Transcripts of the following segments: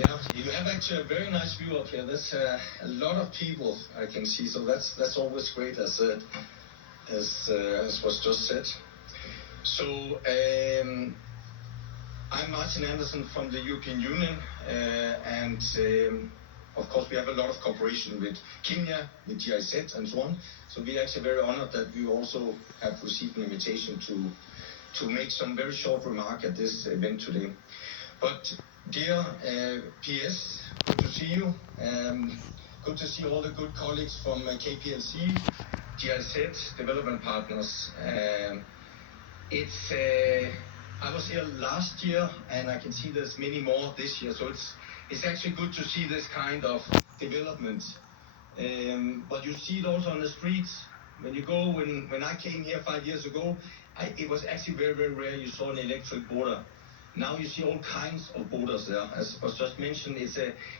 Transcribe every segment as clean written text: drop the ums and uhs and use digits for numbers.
Yeah, you have actually a very nice view up here. There's a lot of people I can see, so that's always great, as was just said. So I'm Martin Anderson from the European Union, and of course we have a lot of cooperation with Kenya, with GIZ and so on. So we're actually very honored that we also have received an invitation to make some very short remark at this event today. But dear PS, good to see you. Good to see all the good colleagues from KPLC, GIZ, Development Partners. I was here last year, and I can see there's many more this year. So it's actually good to see this kind of development. But you see it also on the streets. When you go, when I came here 5 years ago, it was actually very, very rare you saw an electric boarder. Now you see all kinds of boarders there. As was just mentioned,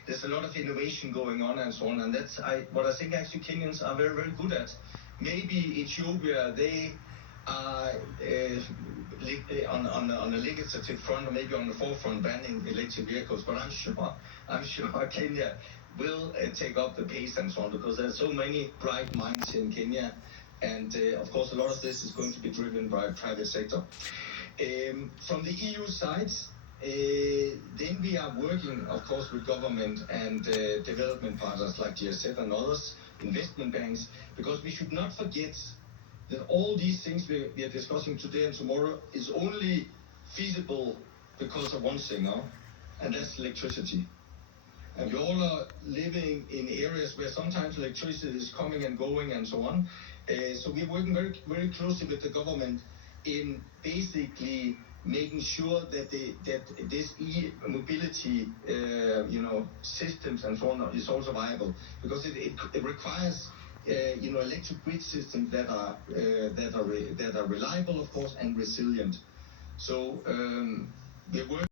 there's a lot of innovation going on and so on. And that's what I think actually Kenyans are very, very good at. Maybe Ethiopia, they are on the legislative front, or maybe on the forefront banning electric vehicles. But I'm sure Kenya will take up the pace and so on, because there's so many bright minds in Kenya. And of course, a lot of this is going to be driven by private sector. From the EU side, then we are working, of course, with government and development partners like GSF and others, investment banks, because we should not forget that all these things we are discussing today and tomorrow is only feasible because of one thing now, and that's electricity. And we all are living in areas where sometimes electricity is coming and going and so on. So we're working very, very closely with the government in basically making sure that this e-mobility, systems and so on is also viable, because it requires electric grid systems that are reliable, of course, and resilient. So we're working